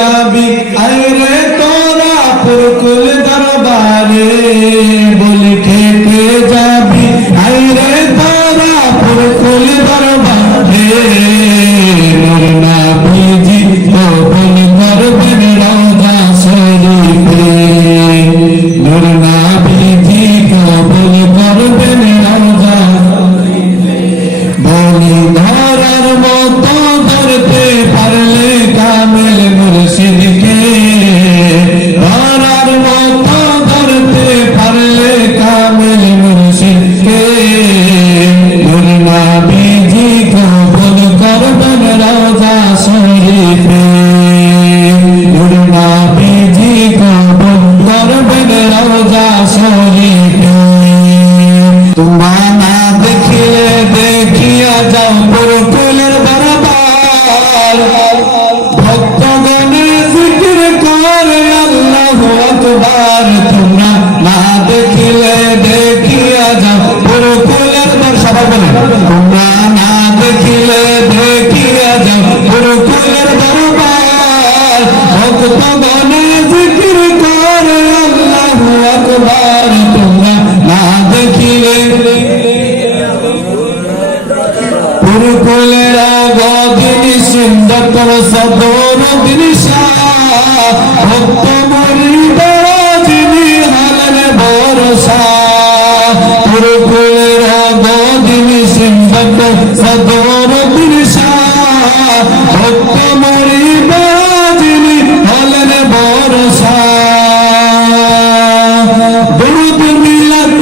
যাবি? আইরে তোরা পুরকুল দরবারে। তোমরা না দেখিলে দেখিয়া যাও গুরুকুলের দরবার ভক্ত বনে জিকির করে আল্লাহু আকবার তোমরা না দেখিলে গুরুকুলের অগদিনী সুন্দর সদর দিন ভক্ত সিম্বত সদর দিনশা ভক্ত মরি বাজিনি হলেন বরসা দুরুদ মিলাত